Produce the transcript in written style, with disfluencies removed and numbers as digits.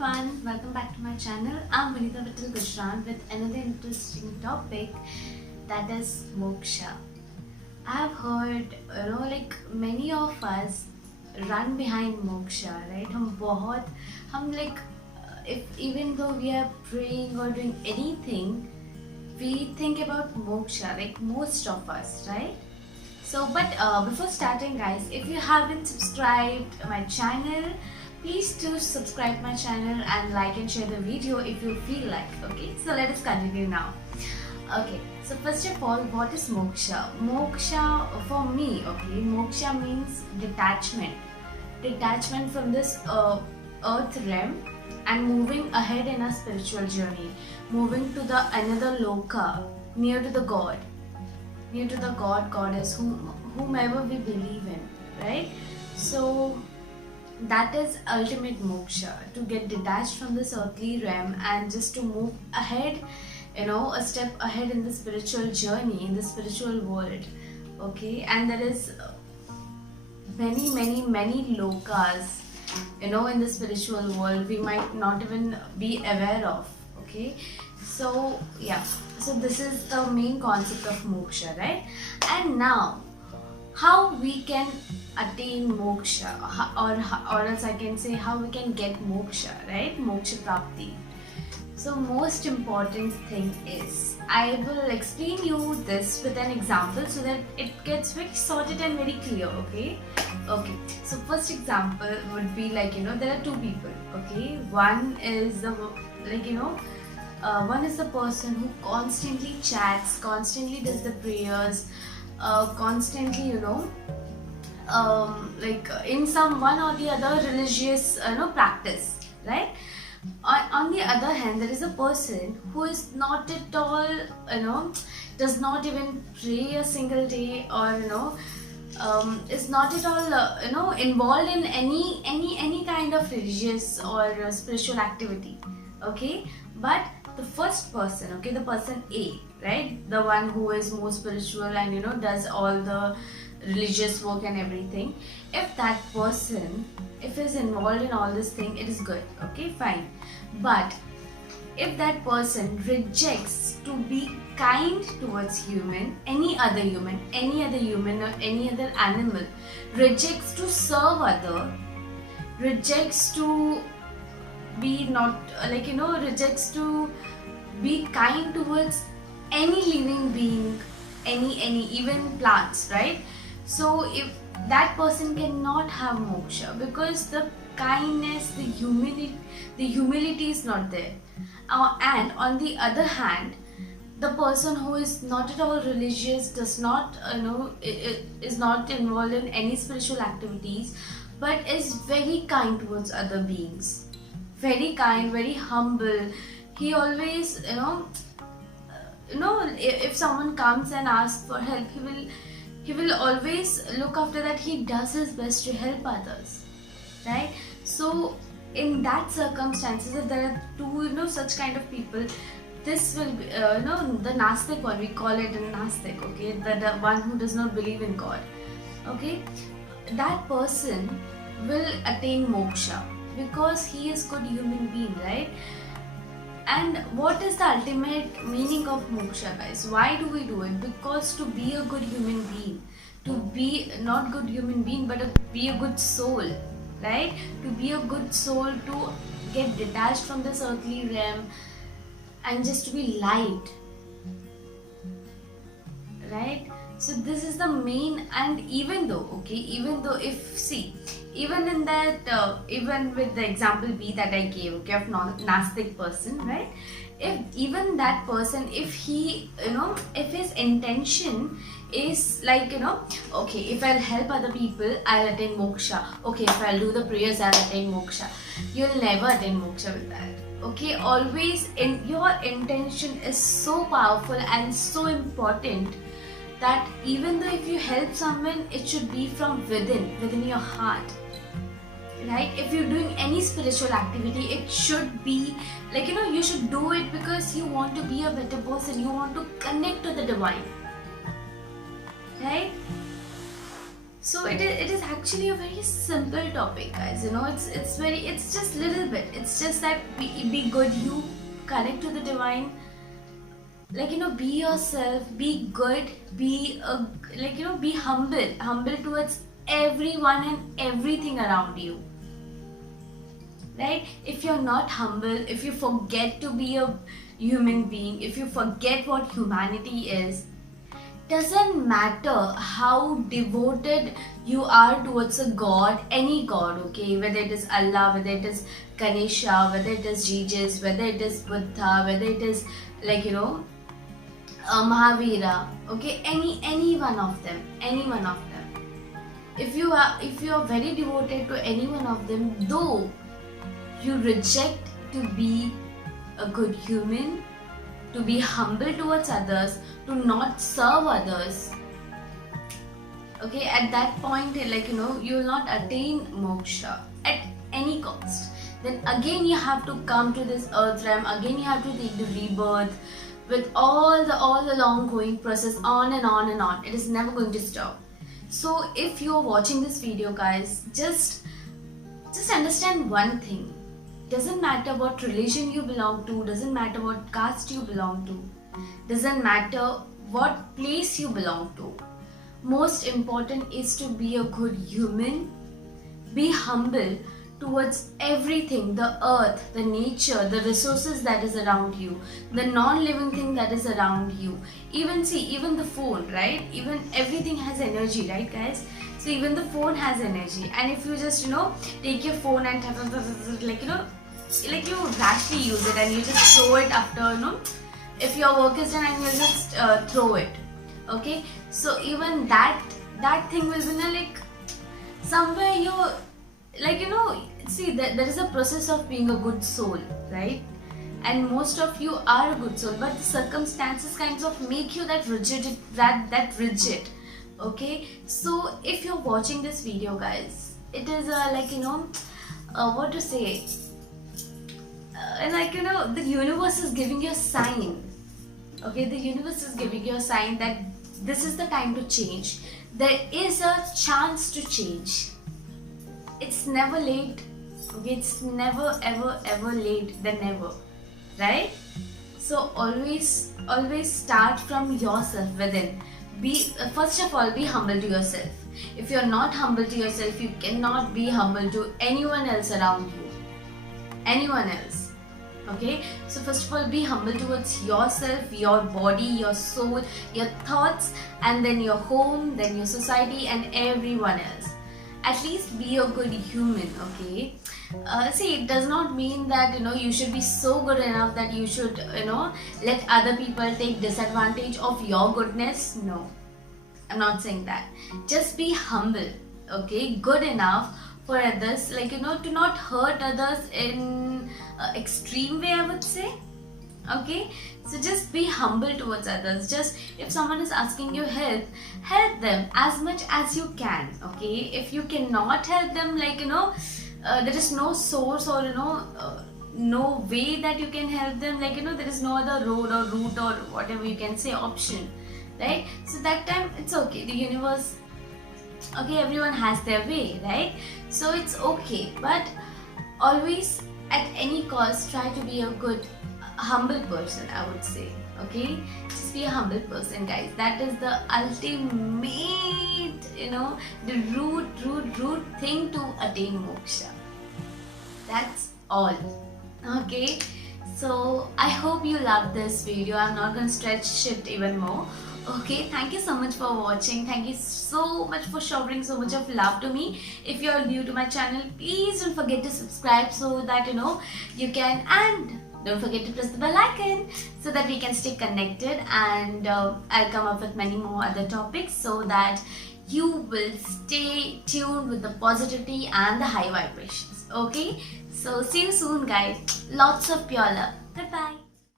everyone, welcome back to my channel. I'm Vanita Vittal Gujran with another interesting topic, that is moksha. I've heard, like many of us run behind moksha, right? हम like, if even though we are praying or doing anything, we think about moksha, like most of us, right? But before starting, guys, if you haven't subscribed my channel, please do subscribe my channel and like and share the video if you feel like. Okay, so let us continue now. Okay, so first of all, what is moksha? Moksha for me, okay, moksha means detachment. Detachment from this earth realm and moving ahead in a spiritual journey. Moving to the another loka, near to the God. Near to the God, Goddess, whomever we believe in, right? So that is ultimate moksha, to get detached from this earthly realm and just to move ahead, a step ahead in the spiritual journey, in the spiritual world. Okay, and there is many lokas, in the spiritual world we might not even be aware of. Okay, so yeah, so this is the main concept of moksha, right? And now, how we can attain moksha, or else I can say how we can get moksha, right? Moksha prapti. So most important thing is, I will explain you this with an example so that it gets very sorted and very clear. Okay, so first example would be like, there are two people. Okay, one is the one is the person who constantly chats, constantly does the prayers, constantly, in some one or the other religious practice, right? On the other hand, there is a person who is not at all, does not even pray a single day, or is not at all involved in any kind of religious or spiritual activity. Okay, but the first person, okay, the person A, right, the one who is more spiritual and does all the religious work and everything, if that person, if is involved in all this thing, it is good. Okay, fine. But if that person rejects to be kind towards any other human or any other animal, rejects to serve other, rejects to be not rejects to be kind towards any living being, any even plants, right? So if that person cannot have moksha, because the kindness, the humility is not there. And on the other hand, the person who is not at all religious, does not is not involved in any spiritual activities, but is very kind towards other beings, very kind, very humble. He always, if someone comes and asks for help, he will always look after that. He does his best to help others, right? So in that circumstances, if there are two, such kind of people, this will be, the Nastik one, we call it a Nastik, okay, the one who does not believe in God. Okay, that person will attain moksha because he is good human being, right? And what is the ultimate meaning of moksha, guys? Why do we do it? Because to be a good human being, to be not good human being, but be a good soul, right? To be a good soul, to get detached from this earthly realm and just to be light, right? So this is the main. And even though if, see, even in that, even with the example B that I gave, okay, of Nastic person, right? If even that person, if he, if his intention is like, okay, if I'll help other people, I'll attain moksha. Okay, if I'll do the prayers, I'll attain moksha. You'll never attain moksha with that. Okay, always your intention is so powerful and so important, that even though if you help someone, it should be from within your heart, right? If you're doing any spiritual activity, it should be like, you should do it because you want to be a better person, you want to connect to the divine, right? So it is actually a very simple topic, guys. You know, it's just little bit. It's just that be good, you connect to the divine. Like, you know, be yourself, be good, be like, you know, be humble towards everyone and everything around you. Right? If you're not humble, if you forget to be a human being, if you forget what humanity is, doesn't matter how devoted you are towards a god, any god, okay, whether it is Allah, whether it is Ganesha, whether it is Jesus, whether it is Buddha, whether it is, like, you know, Mahavira, okay, any one of them, if you are very devoted to any one of them, though you reject to be a good human, to be humble towards others, to not serve others, okay, at that point, like, you know, you will not attain moksha at any cost. Then again you have to come to this earth realm, again you have to take the rebirth with all the long going process, on and on and on. It is never going to stop. So if you are watching this video, guys, just understand one thing. Doesn't matter what religion you belong to, doesn't matter what caste you belong to, doesn't matter what place you belong to. Most important is to be a good human, be humble towards everything, the earth, the nature, the resources that is around you, the non-living thing that is around you. Even the phone, right? Even everything has energy, right, guys? So even the phone has energy, and if you just, you know, take your phone and like, you know, like you rashly use it and you just throw it after, you know, if your work is done, and you just throw it, okay? So even that thing will be, like, somewhere you, like, you know, see, there is a process of being a good soul, right? And most of you are a good soul, but the circumstances kinds of make you that rigid, okay? So if you're watching this video, guys, it is like, you know, what to say, like, you know, the universe is giving you a sign, okay? The universe is giving you a sign that this is the time to change. There is a chance to change. It's never late, okay? It's never ever late than never, right? So always start from yourself within. Be first of all, be humble to yourself. If you're not humble to yourself, you cannot be humble to anyone else around you, anyone else, okay? So first of all, be humble towards yourself, your body, your soul, your thoughts, and then your home, then your society, and everyone else. At least be a good human, okay? See, it does not mean that, you know, you should be so good enough that you should, you know, let other people take disadvantage of your goodness. No, I'm not saying that. Just be humble, okay? Good enough for others, like, you know, to not hurt others in extreme way, I would say. Okay, so just be humble towards others. Just if someone is asking you help them as much as you can, okay? If you cannot help them, like, you know, there is no source, or, you know, no way that you can help them, like, you know, there is no other road or route or whatever you can say, option, right? So that time it's okay. The universe, okay, everyone has their way, right? So it's okay, but always at any cost try to be a good, humble person, I would say, okay? Just be a humble person, guys. That is the ultimate, you know, the root thing to attain moksha. That's all, okay? So I hope you loved this video. I'm not going to stretch it even more. Okay, thank you so much for watching. Thank you so much for showering so much of love to me. If you're new to my channel, please don't forget to subscribe so that, you know, you can, and don't forget to press the bell icon so that we can stay connected, and I'll come up with many more other topics so that you will stay tuned with the positivity and the high vibrations, okay? So see you soon, guys. Lots of pure love. Goodbye.